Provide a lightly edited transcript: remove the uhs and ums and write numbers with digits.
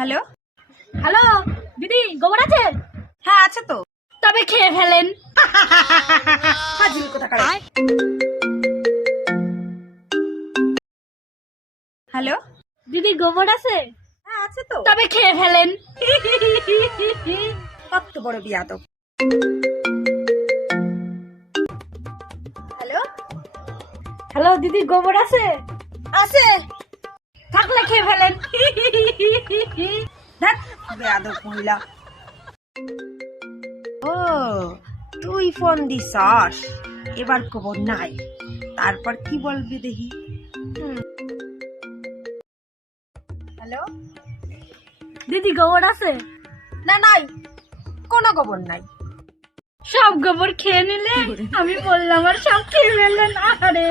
Hello. Hello দিদি, গোবর আছে? হ্যাঁ আছে তো। তবে খেয়ে ফেলেন। হাজির কোথাকার। হ্যালো। দিদি গোবর আছে? হ্যাঁ আছে তো। তবে খেয়ে ফেলেন। কত বড় বিয়াদব। হ্যালো। হ্যালো দিদি, গোবর আছে? আছে। থাকলে খেয়ে ফেলেন। ধ্যাৎ, বেয়াদব মহিলা। ও তুই ফোন দিছস, এবার খবর নাই। তারপর কি বলবি দেখি। হ্যালো। দিদি গোবর আছে? না নাই, কোনো খবর নাই। সব গোবর খেয়ে নিলে আমি বললাম আর সব খেয়ে ফেললেন। আরে